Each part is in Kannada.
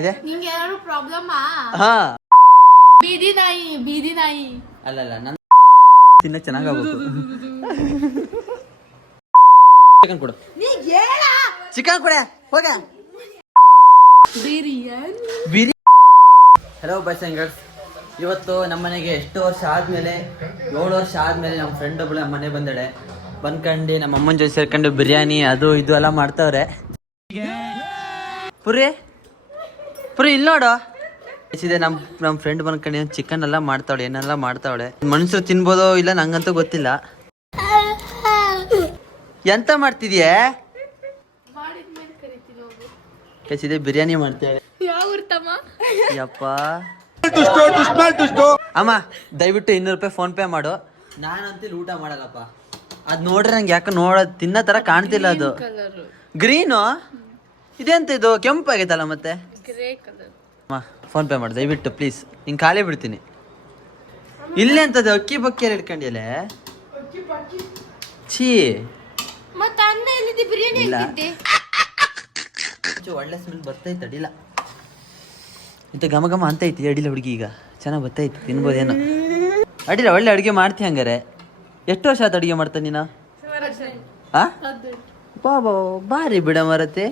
ಇದೆ ನಿಂಗೆ ಏನಾದ್ರು ಪ್ರಾಬ್ಲಮ್ಮಾ? ಹಾ ಬೀದಿ ನಾಯಿ ಅಲ್ಲಲ್ಲ ನನ್ನ ತಿನ್ನ ಚೆನ್ನಾಗಾಗಬೇಕು. ಚಿಕನ್ ಕೊಡು, ಚಿಕನ್ ಕೊಡೆ ಹೋಗ. Biryani. Hello boys and girls, ಇವತ್ತು ನಮ್ಮ ಮನೆಗೆ ಎಷ್ಟು ವರ್ಷ ಆದ್ಮೇಲೆ 7 ವರ್ಷ ಆದ್ಮೇಲೆ ನಮ್ಮ ಫ್ರೆಂಡ್ ಒಬ್ಬಳು ನಮ್ಮ ಮನೆ ಬಂದಳೆ. ಬಂದ್ಕಂಡು ನಮ್ಮ ಅಮ್ಮನ ಜೊತೆ ಸೇರ್ಕೊಂಡು ಬಿರಿಯಾನಿ ಅದು ಇದು ಎಲ್ಲ ಮಾಡ್ತಾವ್ರೆ. ಪುರಿ ಇಲ್ಲಿ ನೋಡು ಇದೆ. ನಮ್ಮ ಫ್ರೆಂಡ್ ಬಂದ್ಕೊಂಡು ಚಿಕನ್ ಎಲ್ಲ ಮಾಡ್ತಾವಳೆ, ಏನೆಲ್ಲ ಮಾಡ್ತಾವಳೆ. ಮನುಷ್ಯರು ತಿನ್ಬೋದೋ ಇಲ್ಲ ನಂಗಂತೂ ಗೊತ್ತಿಲ್ಲ. ಎಂತ ಮಾಡ್ತಿದ್ಯೆ? ಕಸಿದೆ ಬಿರಿಯಾನಿ ಮಾಡ್ತೇವೆ. ಯಪ್ಪ ಅಮ್ಮ ದಯವಿಟ್ಟು 200 ರೂಪಾಯಿ ಫೋನ್ ಪೇ ಮಾಡು. ನಾನಂತೂ ಊಟ ಮಾಡಲ್ಲಪ್ಪ. ಅದ್ ನೋಡ್ರೆ ನಂಗೆ ಯಾಕೆ ತಿನ್ನೋ ತರ ಕಾಣ್ತಿಲ್ಲ. ಅದು ಗ್ರೀನು ಇದೆಂತ ಇದು ಕೆಂಪಾಗೈತಲ್ಲ ಮತ್ತೆ. ಅಮ್ಮ ಫೋನ್ ಪೇ ಮಾಡು ದಯವಿಟ್ಟು ಪ್ಲೀಸ್. ನಿಂಗೆ ಖಾಲಿ ಬಿಡ್ತೀನಿ. ಇಲ್ಲೇ ಅಂತದ ಅಕ್ಕಿ ಬಕ್ಕಿ ಹಿಡ್ಕೊಂಡಿಯಲ್ಲೇ. ಛೀ ಇಲ್ಲ, ಒಳ್ಳೆ ಸ್ಮೆಲ್ ಬರ್ತೈತೆ. ಅಡಿಲ್ಲ ಇಂತ ಘಮ ಘಮ ಅಂತ ಐತಿ. ಅಡಿಲ್ಲ ಹುಡುಗಿ ಈಗ ಚೆನ್ನಾಗಿ ಬರ್ತೈತಿ, ತಿನ್ಬೋದೇನೋ. ಅಡಿಲ್ಲ ಒಳ್ಳೆ ಅಡುಗೆ ಮಾಡ್ತಿ ಹಂಗಾರೆ. ಎಷ್ಟು ವರ್ಷ ಆಯ್ತು ಅಡುಗೆ ಮಾಡ್ತಾ ನೀನು? ಬಾಬಾ ಬಾರಿ ಬಿಡ ಮರತೆ.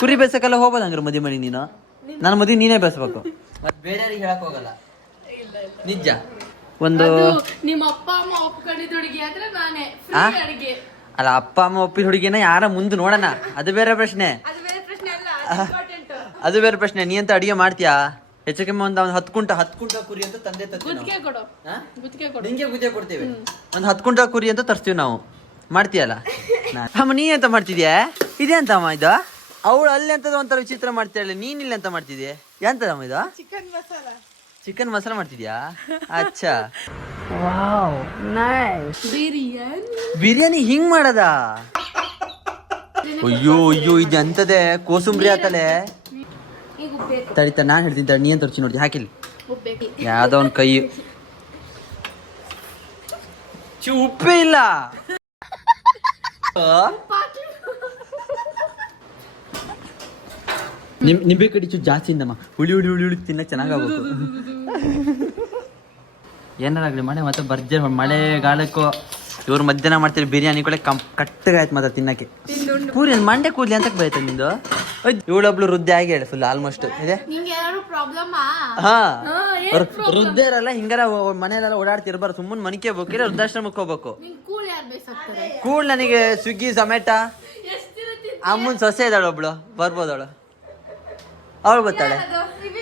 ಕುರಿ ಬೇಸಕ್ಕೆಲ್ಲ ಹೋಗ್ಬೋದು ಹಂಗಾರೆ ಮದುವೆ ಮನೆ ನೀನು. ನನ್ನ ಮದುವೆ ನೀನೇ ಬೇಯಿಸ್ಬೇಕು, ಮತ್ತೆ ಬೇರೆಯವ್ರಿಗೆ ಹೇಳಕ್ ಹೋಗಲ್ಲ. ನಿಜ. ಒಂದು ನಿಮ್ಮ ಅಪ್ಪ ಅಮ್ಮ ಒಪ್ಕೊಂಡಿದ್ದ ಹುಡುಗಿ ಅಂದ್ರೆ ನಾನೇ ಅಡಿಗೆ. ಅಲ್ಲ, ಅಪ್ಪ ಅಮ್ಮ ಒಪ್ಪಿದ ಹುಡುಗಿನ ಯಾರ ಮುಂದೆ ನೋಡೋಣ, ಅದು ಬೇರೆ ಪ್ರಶ್ನೆ. ಅದು ಬೇರೆ ಪ್ರಶ್ನೆ. ನೀ ಅಂತ ಅಡಿಗೆ ಮಾಡ್ತೀಯಾ? ಹೆಚ್ಚು ಕಮ್ಮಿ ಒಂದು 10 ಕುಂಟ ಕುರಿ ಅಂತ ತಂದೆ ನಿಂಗೆ ಗುದ್ದೆ ಕೊಡ್ತೀವಿ. ಒಂದು 10 ಕುಂಟ ಕುರಿ ಅಂತ ತರ್ತೀವಿ ನಾವು. ಮಾಡ್ತೀಯಲ್ಲ? ಅಮ್ಮ ನೀ ಎಂತ ಮಾಡ್ತಿದ್ಯಾ? ಇದೆ ಅಂತಮ್ಮ ಇದು. ಅವಳು ಅಲ್ಲಿ ಅಂತದ ಒಂಥರ ವಿಚಿತ್ರ ಮಾಡ್ತಾಳೆ, ನೀನ್ ಇಲ್ಲಿ ಅಂತ ಮಾಡ್ತಿದ್ಯಾ? ಎಂತದಮ್ಮ ಇದು? ಚಿಕನ್ ಮಸಾಲ ಮಾಡ್ತಿದ್ಯಾ? ಅಚ್ಚಾ, ಬಿರಿಯಾನಿ ಹಿಂಗ್ ಮಾಡದ? ಅಯ್ಯೋ ಇದು ಅಂತದೆ ಕೋಸುಂಬ್ರಿ ಆತಲೆ. ತಡಿತ ನಾನ್ ಹೇಳ್ತೀನಿ, ನೀ ಅಂತ ರುಚಿ ನೋಡ್ತಿ. ಹಾಕಿಲ್ಲ ಯಾವ್ದೋ ಒಂದ್ ಕೈ ಉಪ್ಪೇ ಇಲ್ಲ. ನಿಂಬೆ ಕಡಿ ಚೂ ಜಾಸ್ತಿ ಇಂದಮ್ಮ. ಹುಳಿ ಹುಳಿ ಹುಳಿ ಹುಳಿ ತಿನ್ನ ಚೆನ್ನಾಗಾಗ್ಬೇಕು. ಏನಾರಾಗ್ಲಿ ಮಳೆ ಮತ್ತೆ ಬರ್ಜೆ ಮಳೆಗಾಲಕ್ಕೂ ಇವ್ರು ಮಧ್ಯಾಹ್ನ ಮಾಡ್ತೀರಿ ಬಿರಿಯಾನಿ ಕೂಡ ಕಟ್ಟಗಾಯ್ತು ಮತ್ತೆ ತಿನ್ನಕ್ಕೆ. ಪೂರಿ ಮಂಡೆ ಕೂದ್ಲಿ ಅಂತ ಬೈತ ನಿಂದು. ಇವಳೊಬ್ಳು ವೃದ್ಧಿ ಆಗಿ ಹೇಳಿ ಫುಲ್ ಆಲ್ಮೋಸ್ಟ್ ಇದೆ. ಹಾ ವೃದ್ಧ ಇರಲ್ಲ ಹಿಂಗಾರ ಮನೆಯಲ್ಲೆಲ್ಲ ಓಡಾಡ್ತಿರ್ಬಾರ್ದು. ಸುಮ್ಮನೆ ಮನಿಕೆ ಹೋಗ್ಬೇಕಿಲ್ಲ, ವೃದ್ಧಾಶ್ರಮಕ್ಕೆ ಹೋಗ್ಬೇಕು. ಕೂಳ್ ನನಗೆ ಸ್ವಿಗ್ಗಿ ಝೊಮ್ಯಾಟೊ. ಅಮ್ಮನ್ ಸೊಸೆ ಇದ್ದಾಳೆ ಒಬ್ಳು, ಬರ್ಬೋದವಳು. ಅವಳು ಬರ್ತಾಳೆ.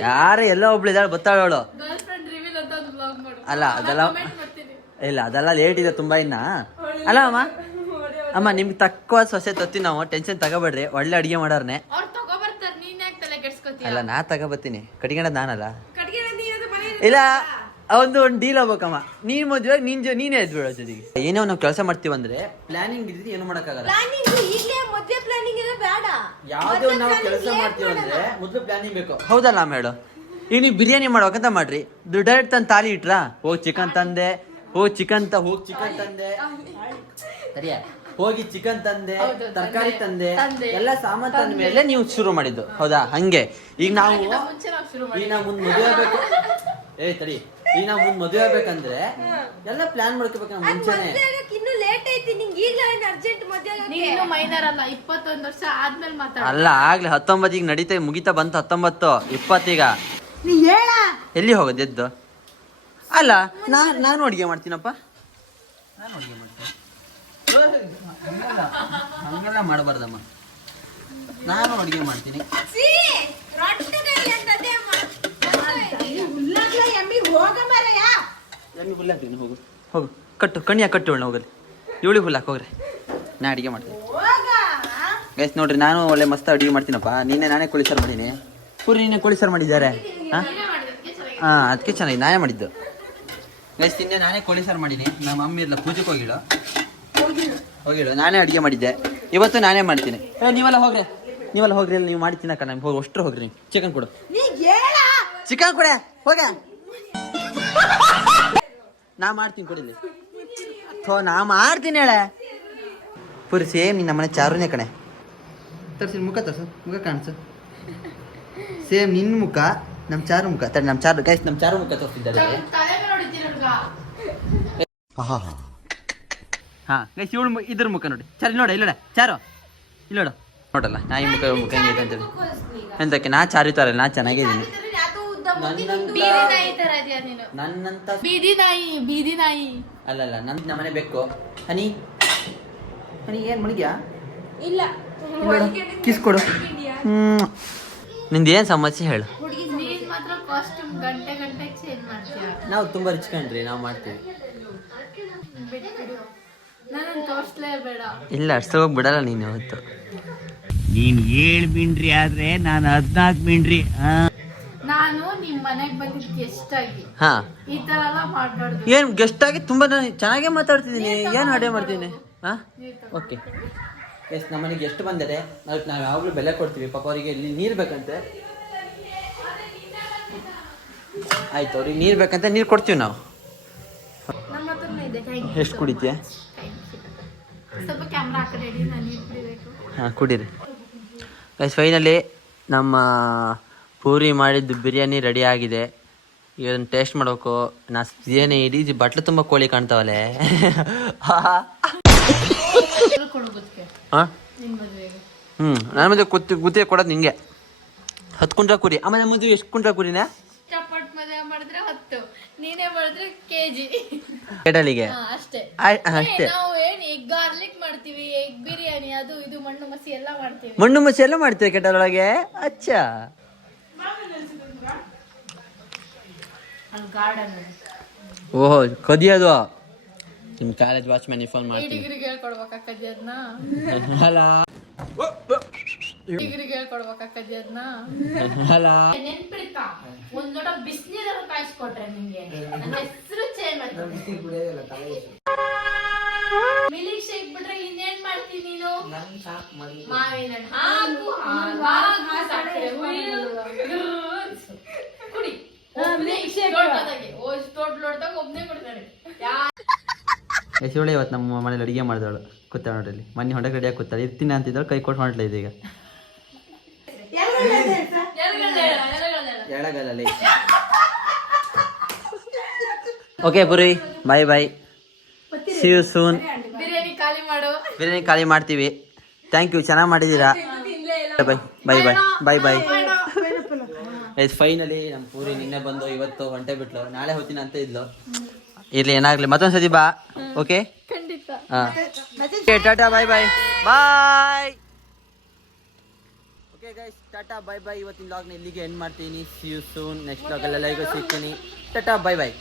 ಯಾರ ಎಲ್ಲ ಒಬ್ಳು ಇದ್ದಾಳೆ ಬರ್ತಾಳೆ ಅವಳು. ಅಲ್ಲ ಅದೆಲ್ಲ ಲೇಟ್ ಇದೆ ತುಂಬಾ ಇನ್ನ. ಅಲ್ಲ ಅಮ್ಮ ನಿಮ್ಗೆ ತಕ್ಕ ಸೊಸೆ ತತ್ತಿ ನಾವು, ಟೆನ್ಷನ್ ತಗೋಬೇಡ್ರಿ. ಒಳ್ಳೆ ಅಡಿಗೆ ಮಾಡೋರ್ನೆ. ಅಲ್ಲ ನಾ ತಗೋಬತ್ತೀನಿ, ಕಟ್ಕೊಂಡದ್ ನಾನಲ್ಲ. ಇಲ್ಲ ಒಂದು ಡೀಲ್ ಆಗ್ಬೇಕಮ್ಮ. ನೀನ್ ಮದ್ವೆ ನೀನೇ ಎದ್ ಬೀಳೋ ಜೊತೆಗೆ. ಏನೋ ನಾವು ಕೆಲಸ ಮಾಡ್ತೀವಂದ್ರೆ ಪ್ಲಾನಿಂಗ್ ಇದ್ರೆ ಏನು ಮಾಡಕ್ಕಾಗಲ್ಲ. ಯಾವ್ದೇ ನಾವು ಕೆಲಸ ಮಾಡ್ತೀವಂದ್ರೆ ಮೊದ್ಲು ಪ್ಲಾನಿಂಗ್ ಬೇಕು, ಹೌದಲ್ಲ ಮೇಡ? ಈಗ ನೀವು ಬಿರಿಯಾನಿ ಮಾಡ್ಬೇಕಂತ ಮಾಡ್ರಿ, ಡೈರೆಕ್ಟ್ ತಂದು ತಾಲಿ ಇಟ್ರಾ? ಹೋಗಿ ಚಿಕನ್ ತಂದೆ, ಹೋಗಿ ಚಿಕನ್ ತಂದೆ ಸರಿಯಾ, ಹೋಗಿ ಚಿಕನ್ ತಂದೆ, ತರಕಾರಿ ತಂದೆ, ಎಲ್ಲ ಸಾಮಾನ್ ತಂದ ಮೇಲೆ ನೀವು ಶುರು ಮಾಡಿದ್ದು, ಹೌದಾ? ಹಂಗೆ ಈಗ ನಾವು ಮುಂದ್ ಮದುವೆ ಆಗ್ಬೇಕು. ತಡಿ, ಈಗ ನಾವು ಮುಂದ್ ಮದುವೆ ಆಗ್ಬೇಕಂದ್ರೆ ಎಲ್ಲ ಪ್ಲಾನ್ ಮಾಡ್ಕೋಬೇಕು ಮುಂಚೆನೆ. ಅಲ್ಲ ಆಗ್ಲಿ 19 ಈಗ ನಡೀತಾ ಮುಗಿತಾ ಬಂತು. 19 20 ಈಗ ಎಲ್ಲಿ ಹೋಗೋದು ಎದ್ದು? ಅಲ್ಲ ನಾನು ಅಡುಗೆ ಮಾಡ್ತೀನಪ್ಪ. ನಾನು ಅಡುಗೆ ಮಾಡ್ತೀನಿ, ಹಂಗೆಲ್ಲ ಮಾಡಬಾರ್ದಮ್ಮ. ನಾನು ಅಡುಗೆ ಮಾಡ್ತೀನಿ. ಹೋಗು ಹೋಗು, ಕಟ್ಟು ಕಣ್ಣಿಯ ಕಟ್ಟು ಹೋಗಲಿ. ಇವಳಿಗೆ ಹುಲ್ಲಾಕ್ ಹೋಗ್ರಿ, ನಾ ಅಡುಗೆ ಮಾಡ್ತೀನಿ. ಗೈಸ್ ನೋಡ್ರಿ, ನಾನು ಒಳ್ಳೆ ಮಸ್ತ್ ಅಡುಗೆ ಮಾಡ್ತೀನಪ್ಪ. ನಾನೇ ಕೋಳಿ ಸಾರು ಮಾಡೀನಿ. ಪೂರಿ ನೀನೇ ಕೋಳಿ ಸಾರು ಮಾಡಿದ್ದಾರೆ. ಹಾಂ ಅದಕ್ಕೆ ಚೆನ್ನಾಗಿ ನಾನೇ ಮಾಡಿದ್ದು. ಗೈಸ್ ನಾನೇ ಕೋಳಿ ಸಾರು ಮಾಡೀನಿ. ನಮ್ಮ ಮಮ್ಮಿ ಇರಲ್ಲ, ಪೂಜೆಗೆ ಹೋಗಿಳು. ನಾನೇ ಅಡುಗೆ ಮಾಡಿದ್ದೆ ಇವತ್ತು, ನಾನೇ ಮಾಡ್ತೀನಿ. ನೀವೆಲ್ಲ ಹೋಗ್ರಿ ಅಲ್ಲಿ ನೀವು ಮಾಡಿ ತಿನ್ನಕ್ಕ. ನಮ್ಗೆ ಹೋಗಿ ಅಷ್ಟ್ರು ಹೋಗ್ರಿ. ಚಿಕನ್ ಕೊಡು, ಚಿಕನ್ ಕೊಡೆ ಹೋಗ. ನಾ ಮಾಡ್ತೀನಿ ಕೊಡಿಲಿ. ನಾ ಮಾಡ್ತೀನಿ ಹೇಳೆ. ಪೂರಿ ಸೇಮ್ ನಿನ್ನ ಮನೆ ಚಾರುನೇ ಕಣೆ. ತರ್ಸಿ ಮುಖ ತರ್ಸು, ಮುಖ ಕಾಣಿಸು. ಸೇಮ್ ನಿನ್ನ ಮುಖ ನಮ್ಮ ಚಾರು ಮುಖ ನಮ್ಮ ಚಾರು ಗೈಸ್ ನಮ್ಮ ಚಾರು ಮುಖ ತೋರಿಸಿದ್ದಾರೆ ತಲೆ ಮೇಲೆ ಹೊಡಿತೀರ ಹುಡ್ಗ. ಹಾ ಗೈಸ್ ಇವಳು ಇದ್ರ ಮುಖ ನೋಡಿ ಚಾರು ಇಲ್ಲಿ ನೋಡ ಇಲ್ಲೋಡ ಚಾರು ಇಲ್ಲಿ ನೋಡು ನೋಡಲ್ಲ ನಾಯಿ ಮುಖ ಮುಖ ಹೆಂಗೈತೆ ಅಂತೇಳಿ ಎಂತಕ್ಕೆ ನಾ ಚಾರು ತರ ನಾ ಚೆನ್ನಾಗಿದ್ದೀನಿ ಅದು ಉದ್ದ ಮೂತಿ ನಿಂದು ಬೀದಿ ನಾಯಿ ತರ ಇದೆಯಾ ನೀನು? ನನ್ನಂತ ಬೀದಿ ನಾಯಿ ಅಲ್ಲಲ್ಲ ನಮ್ಮನೆ ಬೇಕು ಹನಿ ಹನಿ ಏನು ಮಣಿಗ್ಯಾ ಇಲ್ಲ. ಕಿಸ್ ಕೊಡು ನಿಂದು ಏನು ಸಮಸ್ಯೆ ಹೇಳು. ನೀನ್ ಮಾತ್ರ ಕಾಸ್ಟ್ಯೂಮ್ ಗಂಟೆ ಚೇಂಜ್ ಮಾಡ್ತೀಯ. ನಾವು ತುಂಬ ರಿಚ್ ಕಣ್ರಿ ನಾವು ಮಾಡ್ತೀವಿ. ಬಿಟ್ಬಿಡು, ನಾನು ತೋರಿಸ್ಲೇಬೇಡ. ಇಲ್ಲ ಅಷ್ಟು ಹೋಗಿ ಬಿಡಲ್ಲ ನೀನು ಇವತ್ತು. ನೀನ್ 7 ಮಿಂಡ್ರಿ ಆದ್ರೆ ನಾನು 14 ಮಿಂಡ್ರಿ. ನಾನು ನಿಮ್ ಮನೆಗ್ ಬಂದಿದ್ ಗೆಸ್ಟ್ ಆಗಿ ಹಾ ಈ ತರ ಎಲ್ಲ ಮಾಡ್ಬಾರ್ದು. ಏನು ಗೆಸ್ಟ್ ಆಗಿ ತುಂಬಾ ನಾನು ಚೆನ್ನಾಗೇ ಮಾತಾಡ್ತಿದ್ದೀನಿ. ಏನು ಅಡುಗೆ ಮಾಡ್ತೀನಿ ಹಾ ಓಕೆ ಎಸ್ ನಮ್ಮನೆಗೆ ಎಷ್ಟು ಬಂದರೆ ಅದಕ್ಕೆ ನಾವು ಯಾವಾಗಲೂ ಬೆಲೆ ಕೊಡ್ತೀವಿ. ಪಾಪ ಅವರಿಗೆ ಇಲ್ಲಿ ನೀರು ಬೇಕಂತೆ. ಆಯ್ತು ಅವ್ರಿಗೆ ನೀರು ಬೇಕಂತ ನೀರು ಕೊಡ್ತೀವಿ ನಾವು. ನಮ್ಮ ಹತ್ರನೂ ಇದೆ. Thank you ಎಷ್ಟು so ಕುಡಿತೀಯ? much. Thank you. ಸ್ವಲ್ಪ ಕ್ಯಾಮ್ರಾ ಆ ಕಡೆ ಇಡಿ, ನಾನು ನೀರು ಕುಡಿಬೇಕು. ಹಾಂ ಕುಡೀರಿ ಗೈಸ್. ಫೈನಲಿ ನಮ್ಮ ಪೂರಿ ಮಾಡಿದ್ದು ಬಿರಿಯಾನಿ ರೆಡಿ ಆಗಿದೆ. ಈಗ ಅದನ್ನು ಟೇಸ್ಟ್ ಮಾಡಬೇಕು. ನಾ ಏನೇ ಇಡೀ ಬಟ್ಲು ತುಂಬ ಕೋಳಿ ಕಾಣ್ತಾವಲ್ಲೇ. ಕೊಡು ಗುತ್ತಿಗೆ ಹಾಂ ನಿನ್ ಮದುವೆಗೆ. ನನ್ನ ಮದುವೆ ಗುತ್ತಿಗೆ ಕೊಡೋದು ನಿಂಗೆ 10 ಕುಂಟ್ಲ ಕುರಿ. ಆಮೇಲೆ ಮದುವೆ ಎಷ್ಟು ಕುಂಟ್ಲ ಕುರಿನೇ? ಚಪ್ಪಟ್ ಮದುವೆ ಮಾಡಿದ್ರೆ 10, ನೀನೇ ಮಾಡಿದ್ರೆ ಕೆಜಿ ಕೆಟಲಿಗೆ ಅಷ್ಟೇ. ಅಷ್ಟೇ. ನಾವು ಎಗ್ ಗಾರ್ಲಿಕ್ ಮಾಡ್ತೀವಿ, ಎಗ್ ಬಿರಿಯಾನಿ, ಅದು ಇದು ಮಣ್ಣು ಮಸಿ ಎಲ್ಲ ಮಾಡ್ತೀವಿ. ಮಣ್ಣು ಮಸಿ ಎಲ್ಲ ಮಾಡ್ತೀವಿ ಕೆಟಲೊಳಗೆ. ಅಚ್ಚಾ ಗಾರ್ಡನ್ ಓಹೋ ಕದಿಯೋದು. ನಿಮ್ಮ ಕಾಲೇಜ್ ವಾಚ್ಮ್ಯಾನ್ ಫೋನ್ ಮಾಡ್ತೀನಿ. ಡಿಗ್ರಿಗೆ ಹೇಳ್ಕೊಡ್ಬೇಕಾಕದ್ದಿ ಅದನ್ನ. ಅಲ್ಲ ಡಿಗ್ರಿಗೆ ಹೇಳ್ಕೊಡ್ಬೇಕಾಕದ್ದಿ ಅದನ್ನ. ಅಲ್ಲ ನೆನ್ಪಿಡ್ಕ ಒಂದ್ ಲೋಟ ಬಿಸಿನೀರನ್ನು ಕಾಯಿಸ್ಕೊಟ್ರೆ ನಿಂಗೆ ನನ್ನ ಹೆಸರು ಚೇಂಜ್ ಮಾಡ್ತೀನಿ. ಮಿಲ್ಕ್ ಶೇಕ್ ಬಿಟ್ರೆ ಇನ್ನೇನ್ ಮಾಡ್ತೀನಿ ನೀನು? ಮಾವಿನ ಹಣ್ಣು ಹಾಕು ಸಕ್ಕರೆ ಕುಡಿ. ಒಬ್ನೇ ಕೊಡ್ತಾನೆ. ಯಶೋಳೆ ಇವತ್ತು ನಮ್ಮ ಮನೇಲಿ ಅಡುಗೆ ಮಾಡಿದವಳು ಕೂತಾಳ ನೋಡ್ರಿ. ಮೊನ್ನೆ ಹೊಂಡಕ್ಕೆ ರೆಡಿಯಾಗಿ ಕೂತಾಳೆ. ಇರ್ತೀನಿ ಅಂತಿದ್ದಳು, ಕೈ ಕೊಟ್ಟು ಹೊಂಟ್ಲ ಇದೀಗ. ಎಳಗಲ್ಲೇ. Okay Puri bye bye, see you soon. Biryani ಖಾಲಿ ಮಾಡು. ಬಿರಿಯಾನಿ ಖಾಲಿ ಮಾಡ್ತೀವಿ. ಥ್ಯಾಂಕ್ ಯು, ಚೆನ್ನಾಗಿ ಮಾಡಿದ್ದೀರಾ. ಬಾಯ್ ಬಾಯ್ ಬಾಯ್ ಬಾಯ್ ಬಾಯ್. ಫೈನಲಿ ನಮ್ಮ ಪೂರಿ ನಿನ್ನೆ ಬಂದು ಇವತ್ತು ಹೊಂಟೆ ಬಿಟ್ಲು. ನಾಳೆ ಹೋಗ್ತೀನಿ ಅಂತ ಇದ್ಲು. ಇರ್ಲಿ ಏನಾಗ್ಲಿ ಮತ್ತೊಂದ್ಸತಿ ಬಾ. ಓಕೆ ಖಂಡಿತ. Tata bye bye bye. Okay guys tata bye bye. ಇವತ್ತಿನ ಲಾಗ್ನ ಇಲ್ಲಿಗೆ ಎಂಡ್ ಮಾಡ್ತೀನಿ. See you soon. ನೆಕ್ಸ್ಟ್ ಲಾಗಲ್ಲೆಲ್ಲ ಈಗ ಸಿಗ್ತೀನಿ. ಟಾಟಾ ಬಾಯ್ ಬಾಯ್.